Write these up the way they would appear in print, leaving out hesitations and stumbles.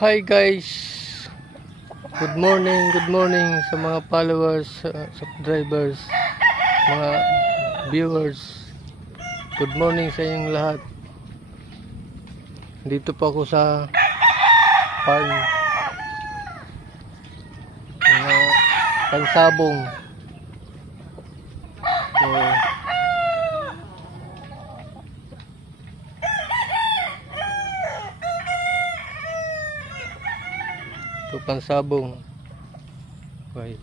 Hi guys, good morning sa mga followers, subscribers, mga viewers. Good morning sa inyong lahat. Dito po ako sa farm, mga pansabong. Ito pansabong. Okay.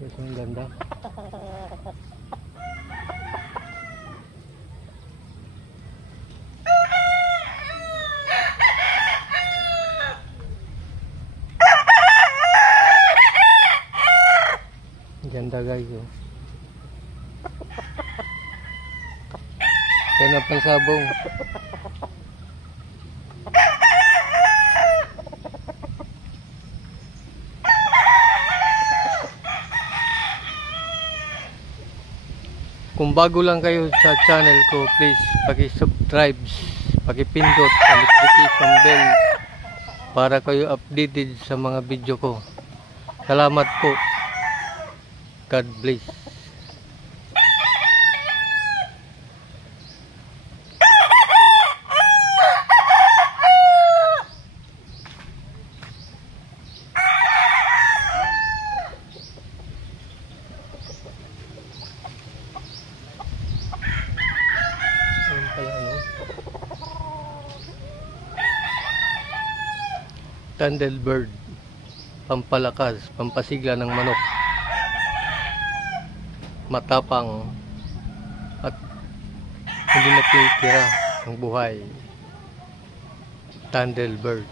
Yes, ang ganda. Ganda guys, oh. Yan ang pansabong. Kung bago lang kayo sa channel ko, please paki-subscribe, paki-pindot ang notification bell para kayo updated sa mga video ko. Salamat po. God bless. Ayan pala, ano? Thunderbird, pampalakas, pampasigla ng manok. Matapang at hindi natitira ang buhay. Thunderbird.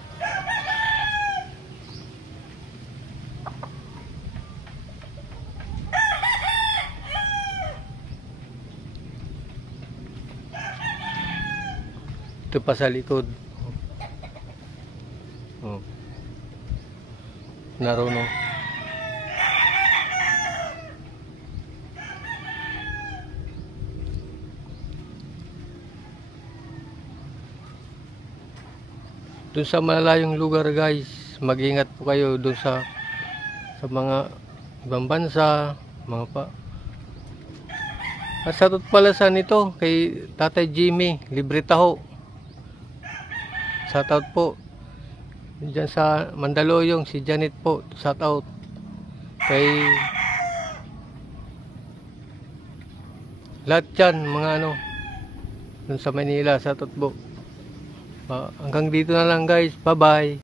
Ito pa sa likod. Oh. Naroon, oh. Doon sa malalayong lugar guys, mag-ingat po kayo doon sa mga ibang bansa, mga pa. Shoutout pala sa nito kay Tatay Jimmy, libre taho. Shoutout po. Diyan sa Mandaluyong, si Janet po, shoutout. Kay lahat yan, mga ano, doon sa Manila, shoutout po. Hanggang dito na lang guys. Bye bye.